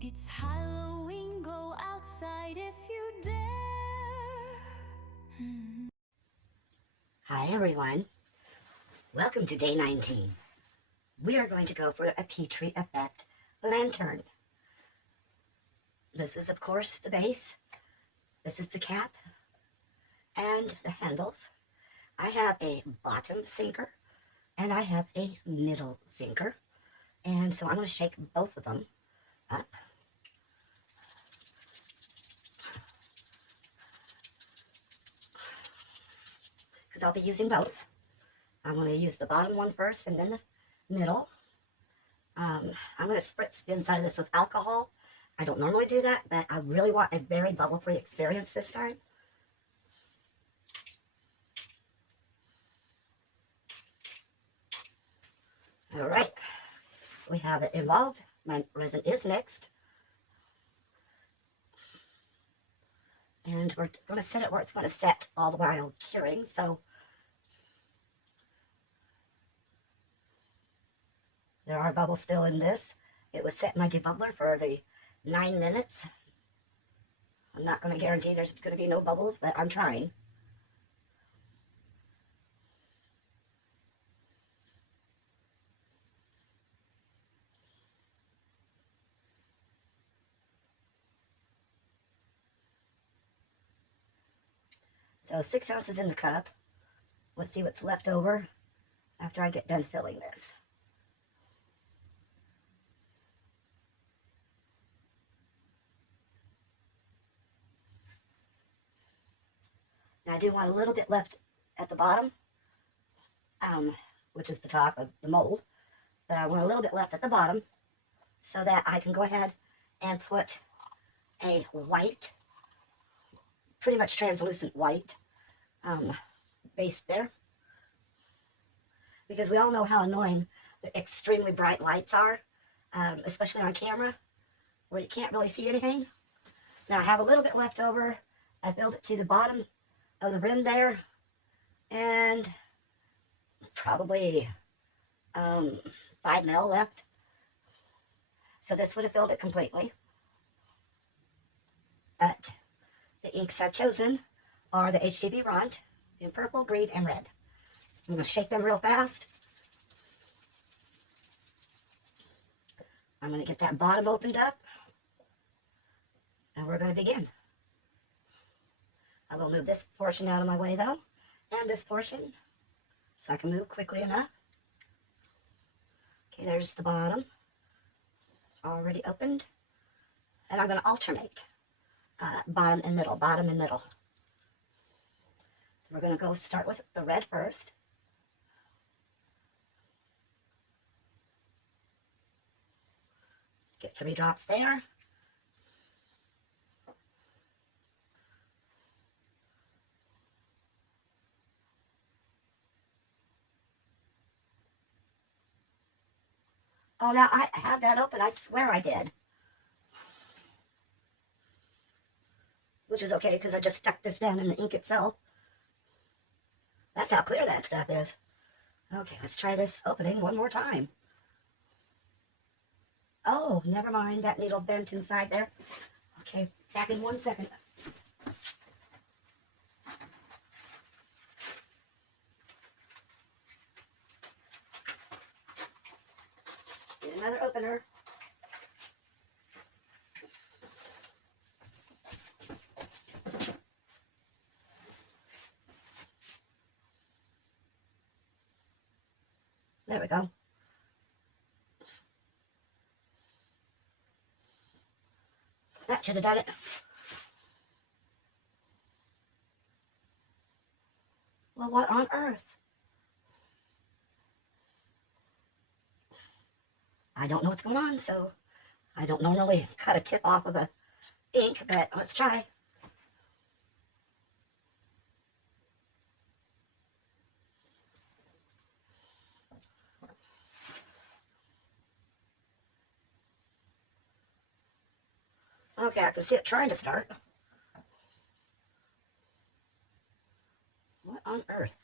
It's Halloween, go outside if you dare. Hi everyone, welcome to day 19. We are going to go for a Petrie effect lantern. This is of course the base, this is the cap, and the handles. I have a bottom sinker and I have a middle sinker, and so I'm going to shake both of them up. Because I'll be using both. I'm going to use the bottom one first and then the middle. I'm going to spritz the inside of this with alcohol. I don't normally do that, but I really want a very bubble-free experience this time. All right, we have it involved. My resin is mixed. And we're going to set it where it's going to set all the while curing. So there are bubbles still in this. It was set in my debubbler for the 9 minutes. I'm not going to guarantee there's going to be no bubbles, but I'm trying. So 6 ounces in the cup. Let's see what's left over after I get done filling this. Now I do want a little bit left at the bottom, which is the top of the mold, but I want a little bit left at the bottom so that I can go ahead and put a white, pretty much translucent white base there, because we all know how annoying the extremely bright lights are, especially on camera where you can't really see anything. Now I have a little bit left over. I filled it to the bottom of the rim there, and probably 5 ml left. So this would have filled it completely. But the inks I've chosen are the HDB Ront in purple, green, and red. I'm going to shake them real fast. I'm going to get that bottom opened up, and we're going to begin. I will move this portion out of my way though, and this portion, so I can move quickly enough. Okay, there's the bottom, already opened. And I'm going to alternate bottom and middle, bottom and middle. So we're going to go start with the red first. Get 3 drops there. Oh, now I had that open. I swear I did. Which is okay, because I just stuck this down in the ink itself. That's how clear that stuff is. Okay, let's try this opening one more time. Oh, never mind. That needle bent inside there. Okay, back in 1 second. Get another opener. There we go. That should have done it. Well, what on earth? I don't know what's going on, so I don't normally cut a tip off of a ink, but let's try. Okay, I can see it trying to start. What on earth?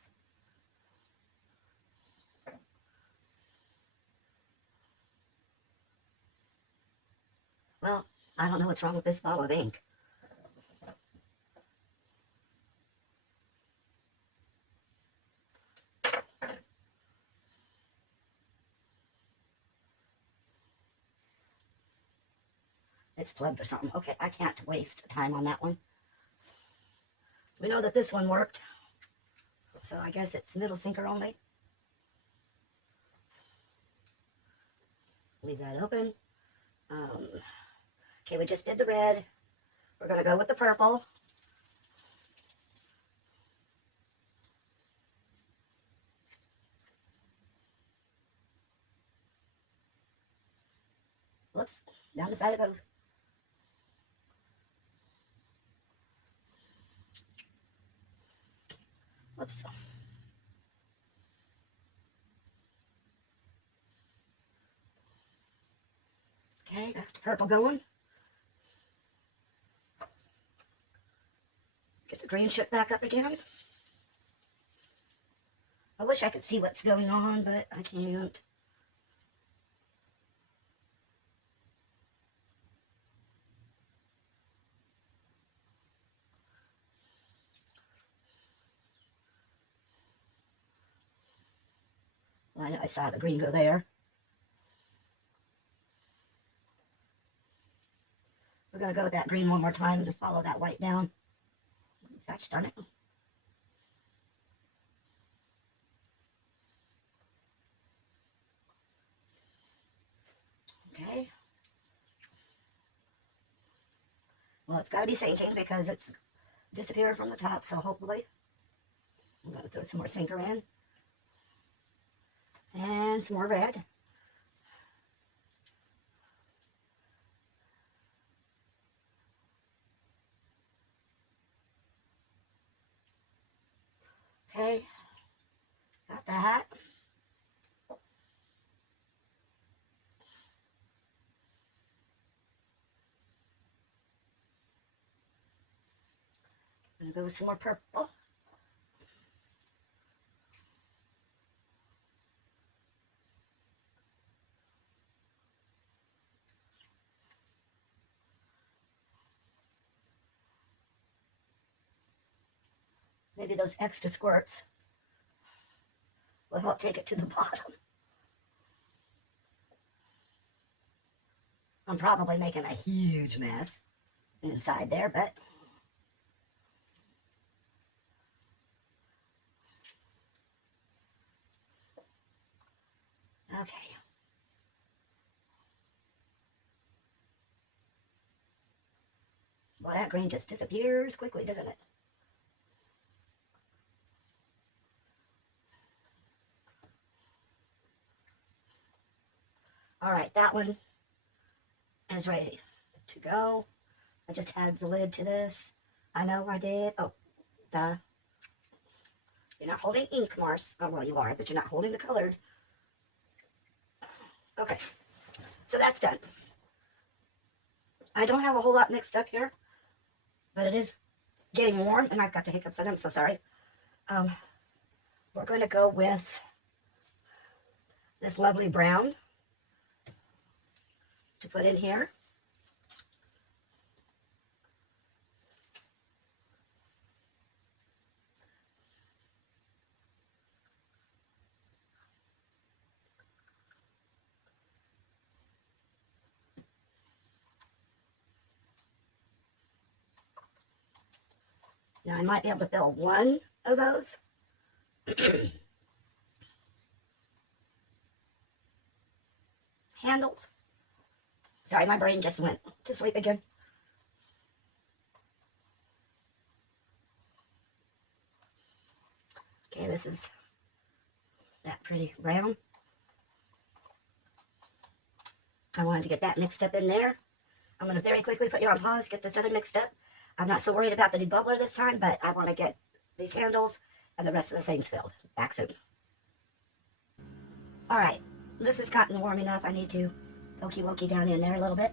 Well, I don't know what's wrong with this bottle of ink. It's plugged or something. Okay, I can't waste time on that one. We know that this one worked, so I guess it's middle sinker only. Leave that open. Okay, we just did the red. We're going to go with the purple. Whoops, down the side it goes. Whoops. Okay, got the purple going. Get the green shook back up again. I wish I could see what's going on, but I can't. Well, I know I saw the green go there. We're going to go with that green one more time to follow that white down. Gosh darn it. Okay. Well, it's got to be sinking because it's disappeared from the top, so hopefully I'm going to throw some more sinker in. And some more red. Okay, got that. I'm going to go with some more purple. Maybe those extra squirts will help take it to the bottom. I'm probably making a huge mess inside there, but okay. Well, that green just disappears quickly, doesn't it? All right, that one is ready to go. I just had the lid to this. I know I did. Oh, duh. You're not holding ink, Mars. Oh, well, you are, but you're not holding the colored. Okay, so that's done. I don't have a whole lot mixed up here, but it is getting warm, and I've got the hiccups, and I'm so sorry. We're going to go with this lovely brown to put in here. Now I might be able to fill one of those. Handles. Sorry, my brain just went to sleep again. Okay, this is that pretty brown. I wanted to get that mixed up in there. I'm going to very quickly put you on pause, get this other mixed up. I'm not so worried about the debubbler this time, but I want to get these handles and the rest of the things filled. Back soon. All right, this has gotten warm enough. I need to pokey wokey down in there a little bit.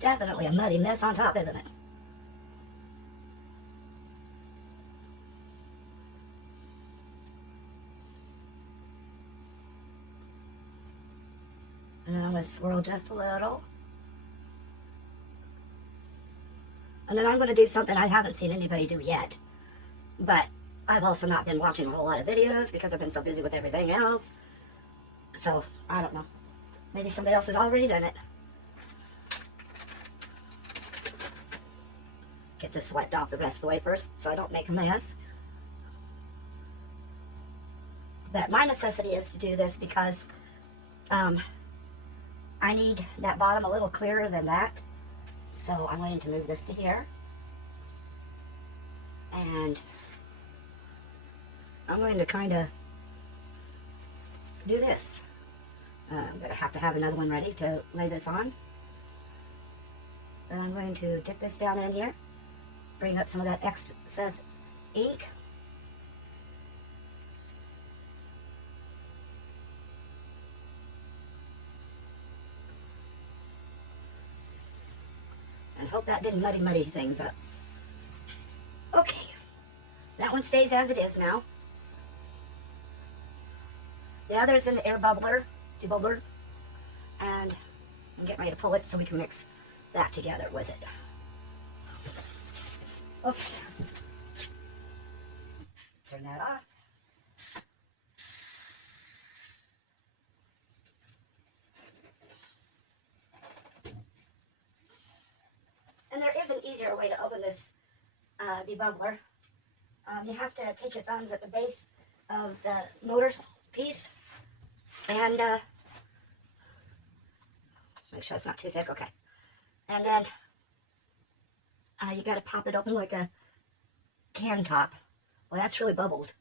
definitely a muddy mess on top, isn't it? And then I'm going to swirl just a little. And then I'm going to do something I haven't seen anybody do yet. But I've also not been watching a whole lot of videos because I've been so busy with everything else. So, I don't know. Maybe somebody else has already done it. Get this wiped off the rest of the way first so I don't make a mess. But my necessity is to do this because I need that bottom a little clearer than that. So I'm going to move this to here. And I'm going to kind of do this. I'm going to have another one ready to lay this on. Then I'm going to dip this down in here. Bring up some of that excess ink. And hope that didn't muddy things up. Okay. That one stays as it is now. The other's in the air bubbler, debubbler. And I'm getting ready to pull it so we can mix that together with it. Okay. Turn that off. And there is an easier way to open this debubbler. You have to take your thumbs at the base of the motor piece and make sure it's not too thick. Okay. And then you got to pop it open like a can top. Well, that's really bubbled.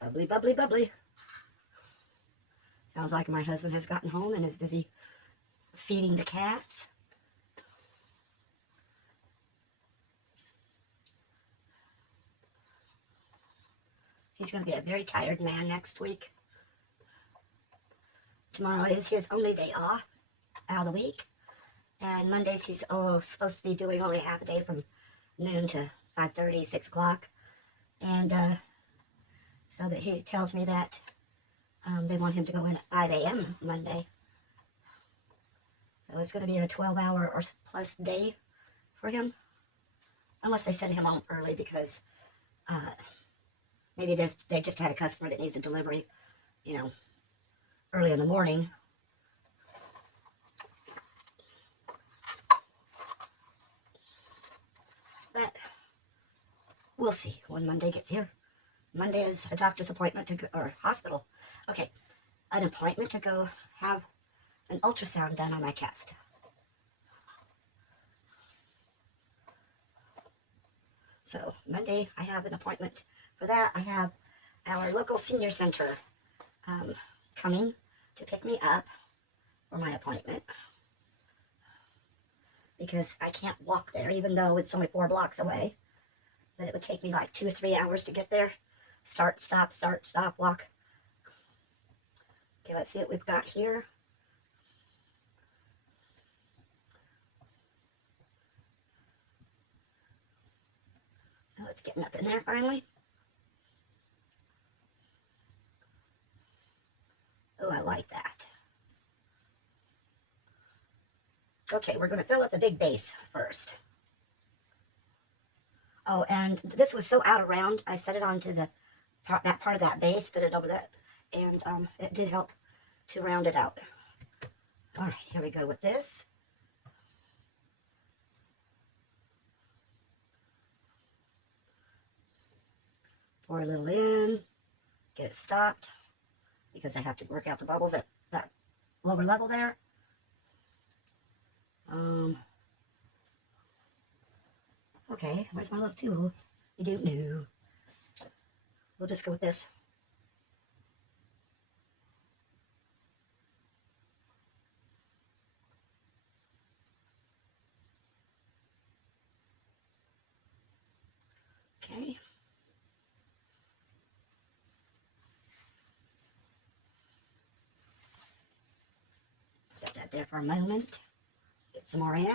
Bubbly, bubbly, bubbly. Sounds like my husband has gotten home and is busy feeding the cats. He's going to be a very tired man next week. Tomorrow is his only day off out of the week. And Mondays he's supposed to be doing only half a day from noon to 5:30, 6 o'clock. And so that he tells me that they want him to go in at 5 a.m. Monday. So it's going to be a 12-hour or plus day for him. Unless they send him home early because maybe they just had a customer that needs a delivery, you know, early in the morning. But we'll see when Monday gets here. Monday is a doctor's appointment to go, or hospital. Okay, an appointment to go have an ultrasound done on my chest. So Monday I have an appointment for that. I have our local senior center coming to pick me up for my appointment because I can't walk there, even though it's only 4 blocks away. But it would take me like 2 or 3 hours to get there. Start, stop, walk. Okay, let's see what we've got here. Now it's getting up in there finally. Oh, I like that. Okay, we're going to fill up the big base first. Oh, and this was so out of round, I set it onto that part of that base, fit it over that, and it did help to round it out. All right, here we go with this. Pour a little in, get it stopped, because I have to work out the bubbles at that lower level there. Okay, where's my little tool? You don't know. We'll just go with this. Okay. Set that that there for a moment. Get some more in.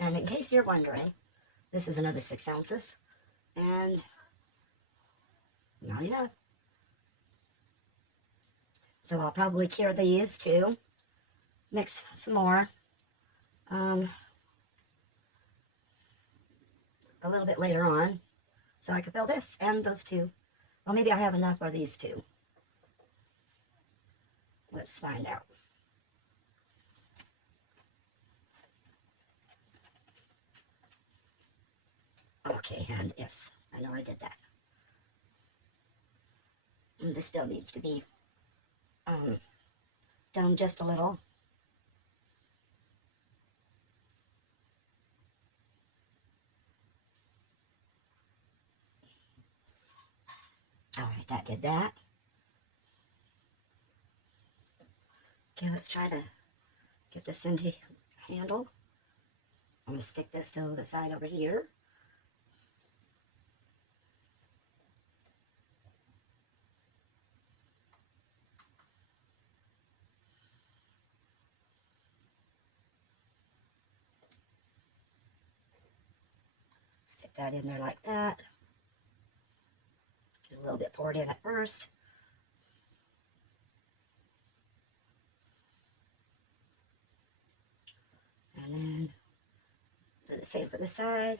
And in case you're wondering, this is another 6 ounces. And not enough. So I'll probably cure these too. Mix some more. A little bit later on. So I could fill this and those two. Well, maybe I have enough for these two. Let's find out. Okay, and yes, I know I did that. And this still needs to be done just a little. All right, that did that. Okay, let's try to get this into handle. I'm going to stick this to the side over here. Stick that in there like that. Get a little bit poured in at first. And then do the same for the side.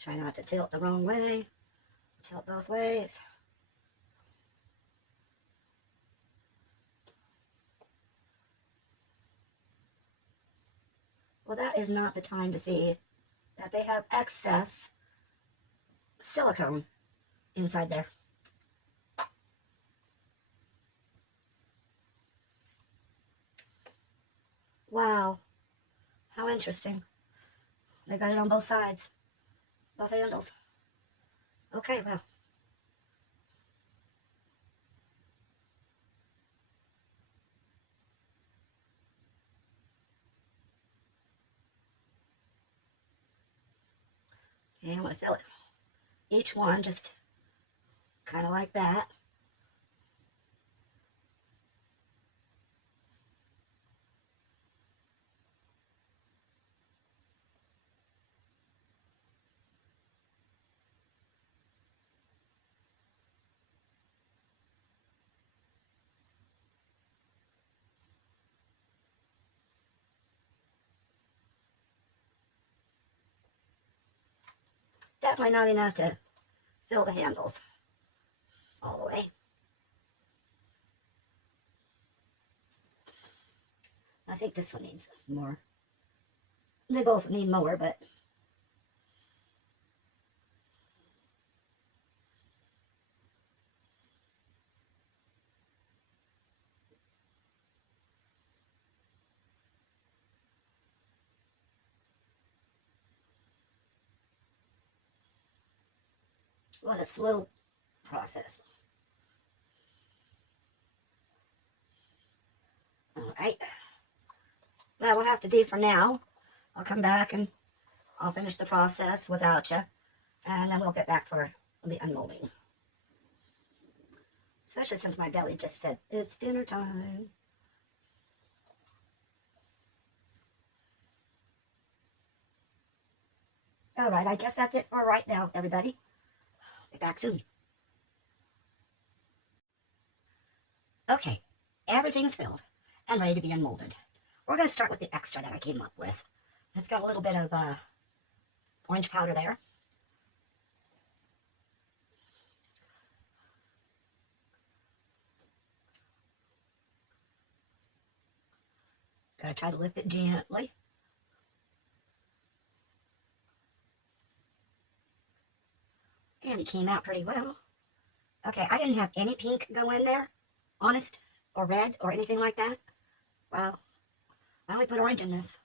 Try not to tilt the wrong way. Tilt both ways. Well, that is not the time to see that they have excess silicone inside there. Wow, how interesting. They got it on both sides, both handles. Okay, well. Okay, I'm going to fill it. Each one just kind of like that. Definitely not enough to fill the handles all the way. I think this one needs more. They both need more, but what a slow process. All right. That will have to do for now. I'll come back and I'll finish the process without you. And then we'll get back for the unmolding. Especially since my belly just said, it's dinner time. All right, I guess that's it for right now, everybody. Be back soon. Okay, everything's filled and ready to be unmolded. We're going to start with the extra that I came up with. It's got a little bit of orange powder there. Gotta try to lift it gently. And it came out pretty well. Okay, I didn't have any pink go in there, honest, or red, or anything like that. Well, I only put orange in this.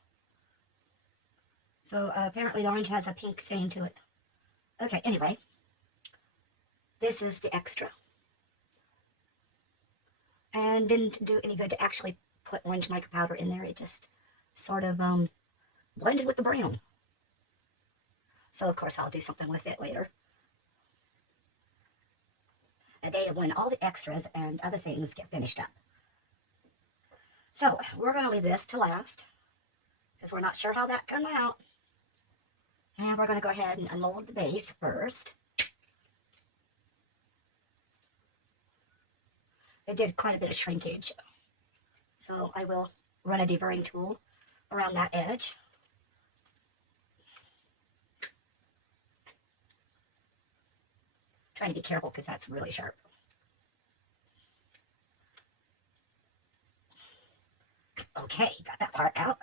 So apparently the orange has a pink stain to it. Okay, anyway, this is the extra. and didn't do any good to actually put orange mica powder in there. It just sort of blended with the brown. So of course I'll do something with it later. A day of when all the extras and other things get finished up. So we're going to leave this to last because we're not sure how that come out. And we're going to go ahead and unmold the base first. It did quite a bit of shrinkage. So I will run a deburring tool around that edge. Trying to be careful because that's really sharp. Okay, got that part out.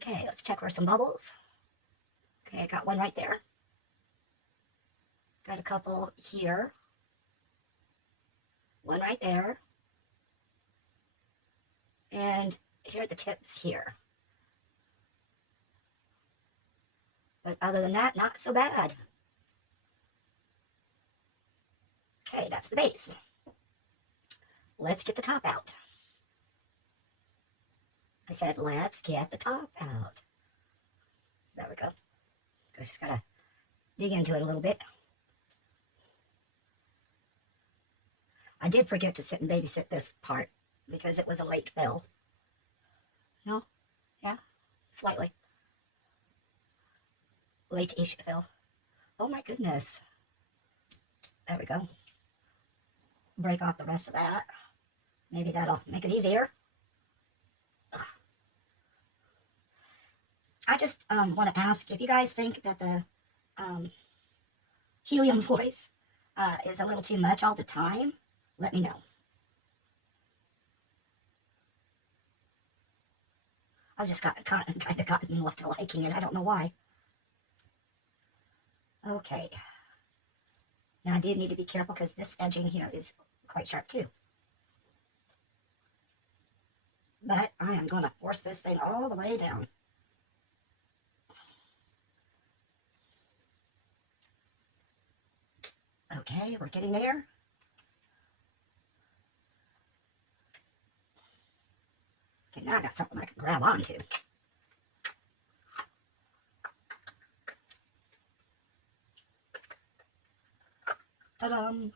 Okay, let's check for some bubbles. Okay, I got one right there. Got a couple here. One right there. And here are the tips here. But other than that, not so bad. Okay, that's the base. Let's get the top out. I said, let's get the top out. There we go. I just gotta dig into it a little bit. I did forget to sit and babysit this part because it was a late fill. No? Yeah? Slightly. Late-ish fill. Oh my goodness. There we go. Break off the rest of that. Maybe that'll make it easier. Ugh. I just want to ask if you guys think that the helium voice is a little too much all the time. Let me know. I've just kind of gotten to liking it. I don't know why. Okay. Now I do need to be careful because this edging here is quite sharp too. But I am going to force this thing all the way down. Okay, we're getting there. Okay, now I got something I can grab onto. Ta-dum!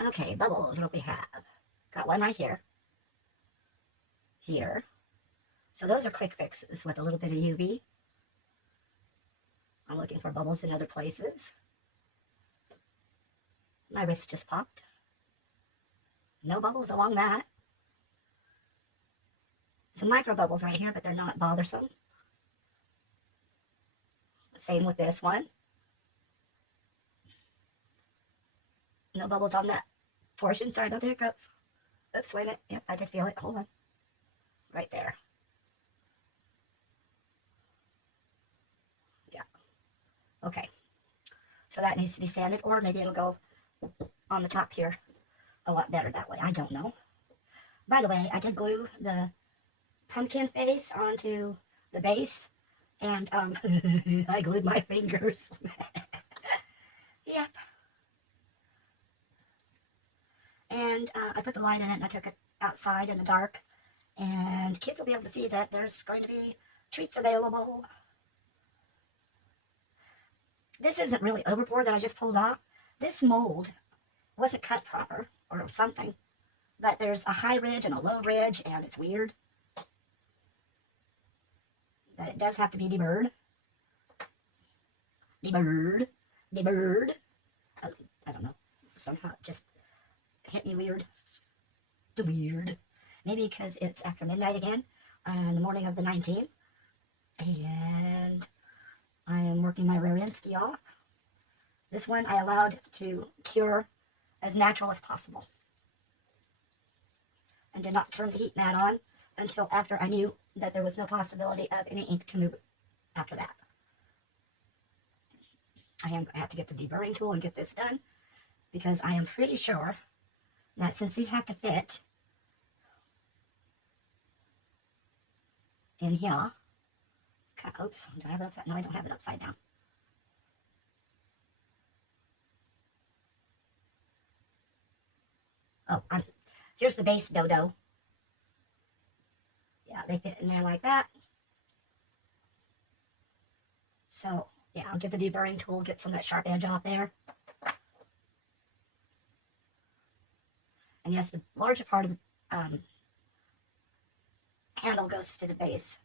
Okay, bubbles, what do we have? Got one right here. Here. So those are quick fixes with a little bit of UV. I'm looking for bubbles in other places. My wrist just popped. No bubbles along that. Some micro bubbles right here, but they're not bothersome. Same with this one. No bubbles on that portion. Sorry about the hiccups. Oops, wait a minute. Yep, I did feel it. Hold on. Right there. Yeah. Okay. So that needs to be sanded, or maybe it'll go on the top here a lot better that way. I don't know. By the way, I did glue the pumpkin face onto the base, and I glued my fingers. Yep. And I put the light in it, and I took it outside in the dark, and kids will be able to see that there's going to be treats available. This isn't really overboard that I just pulled off. This mold wasn't cut proper or something, but there's a high ridge and a low ridge, and it's weird. That it does have to be deburred. Deburred. Deburred. I don't know. Somehow it just hit me weird. The weird. Maybe because it's after midnight again on the morning of the 19th. And I am working my Rarinsky off. This one I allowed to cure as natural as possible. And did not turn the heat mat on until after I knew that there was no possibility of any ink to move after that. I am going to have to get the deburring tool and get this done, because I am pretty sure that since these have to fit in here, oops, do I have it upside? No, I don't have it upside down. Here's the base dodo. Yeah, they fit in there like that. So, yeah, I'll get the deburring tool, get some of that sharp edge off there. And yes, the larger part of the handle goes to the base.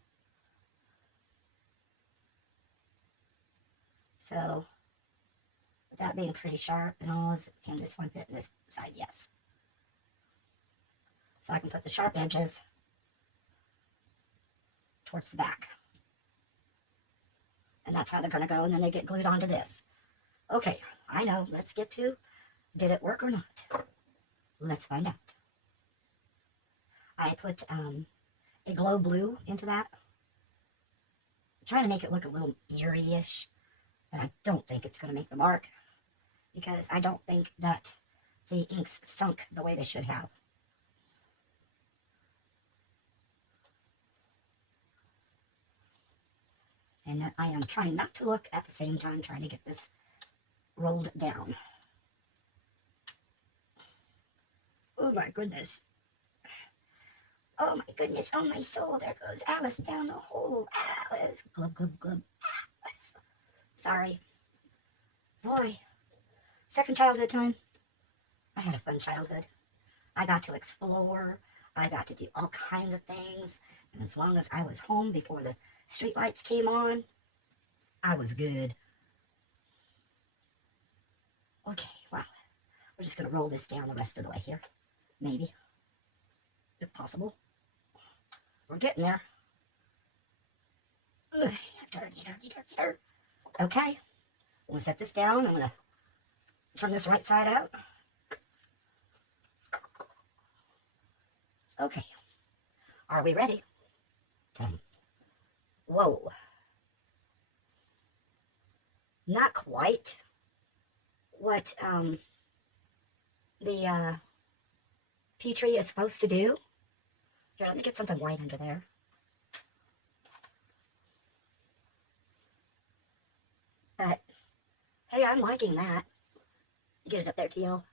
So, with that being pretty sharp and all, can this one fit in this side? Yes. So I can put the sharp edges towards the back. And that's how they're going to go, and then they get glued onto this. Okay, I know. Let's get to, did it work or not? Let's find out. I put a glow blue into that. I'm trying to make it look a little eerie-ish, but I don't think it's going to make the mark because I don't think that the inks sunk the way they should have. And I am trying not to look at the same time, trying to get this rolled down. Oh my goodness. Oh my goodness, oh my soul, there goes Alice down the hole. Alice, glub, glub, glub, Alice. Sorry. Boy, second childhood time. I had a fun childhood. I got to explore. I got to do all kinds of things. And as long as I was home before the street lights came on, I was good. Okay, well, we're just going to roll this down the rest of the way here. Maybe. If possible. We're getting there. Okay. I'm going to set this down. I'm going to turn this right side out. Okay. Are we ready? 10. Whoa. Not quite what the Petrie is supposed to do. Here, let me get something white under there. But, hey, I'm liking that. Get it up there, Teal.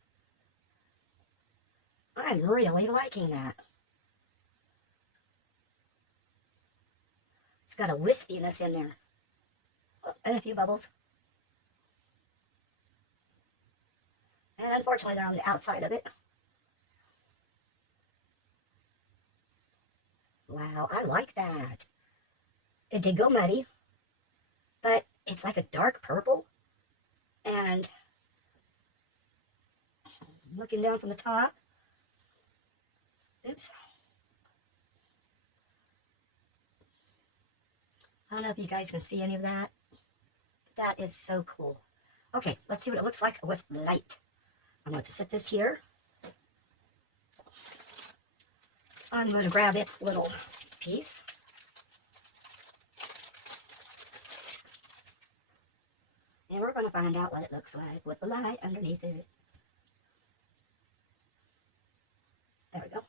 I'm really liking that. It's got a wispiness in there. Oh, and a few bubbles. And unfortunately, they're on the outside of it. Wow, I like that. It did go muddy, but it's like a dark purple. And looking down from the top, oops. I don't know if you guys can see any of that. That is so cool. Okay, let's see what it looks like with light. I'm going to set this here. I'm going to grab its little piece. And we're going to find out what it looks like with the light underneath it. There we go.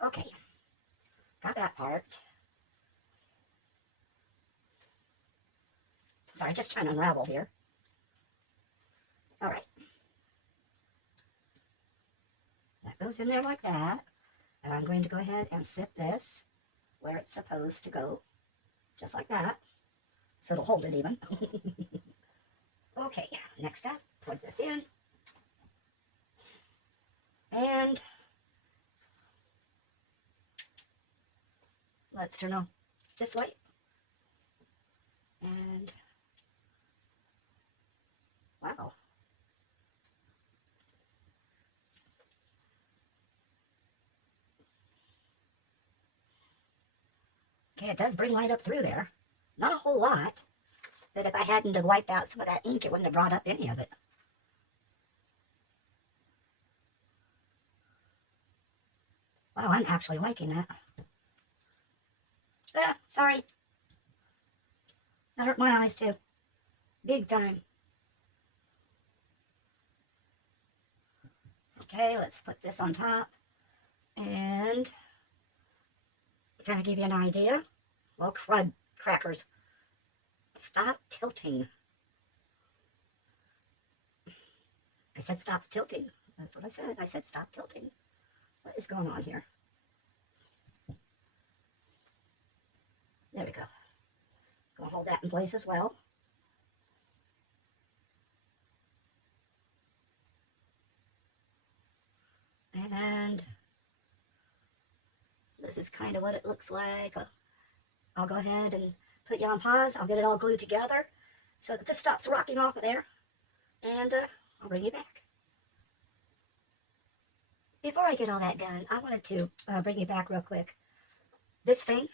Okay, got that part. Sorry, just trying to unravel here. All right. That goes in there like that. And I'm going to go ahead and sit this where it's supposed to go, just like that. So it'll hold it even. Okay, next up, plug this in. And let's turn on this light. And wow. Okay, it does bring light up through there. Not a whole lot. But if I hadn't have wiped out some of that ink, it wouldn't have brought up any of it. Wow, I'm actually liking that. Ah, sorry. That hurt my eyes too. Big time. Okay, let's put this on top. And kind of give you an idea. Well, crud crackers. Stop tilting. I said stop tilting. That's what I said. I said stop tilting. What is going on here? There we go. Gonna hold that in place as well. And this is kind of what it looks like. I'll go ahead and put you on pause. I'll get it all glued together so that this stops rocking off of there. And I'll bring you back. Before I get all that done, I wanted to bring you back real quick. This thing,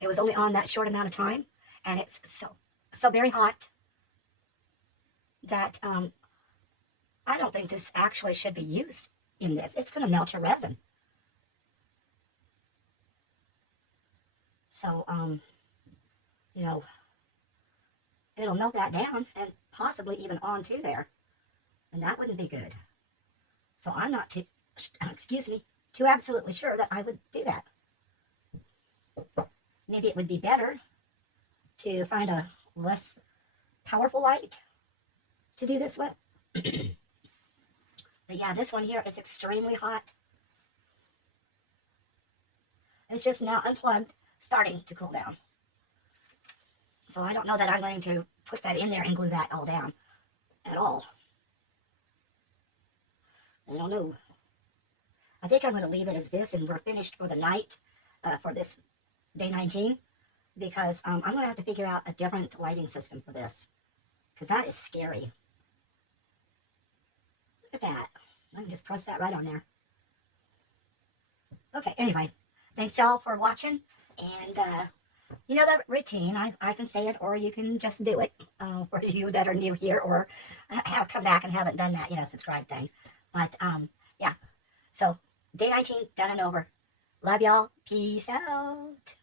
it was only on that short amount of time, and it's so very hot that I don't think this actually should be used in this. It's going to melt your resin. So, you know, it'll melt that down and possibly even onto there. And that wouldn't be good. So I'm not too, too absolutely sure that I would do that. Maybe it would be better to find a less powerful light to do this with. But yeah, this one here is extremely hot. It's just now unplugged, starting to cool down. So I don't know that I'm going to put that in there and glue that all down at all. I don't know. I think I'm going to leave it as this, and we're finished for the night for this day 19, because I'm going to have to figure out a different lighting system for this, because that is scary. Look at that. I can just press that right on there. Okay, anyway, thanks y'all for watching, and you know the routine. I can say it, or you can just do it for you that are new here, or have come back and haven't done that, subscribe thing. But yeah, so day 19 done and over. Love y'all. Peace out.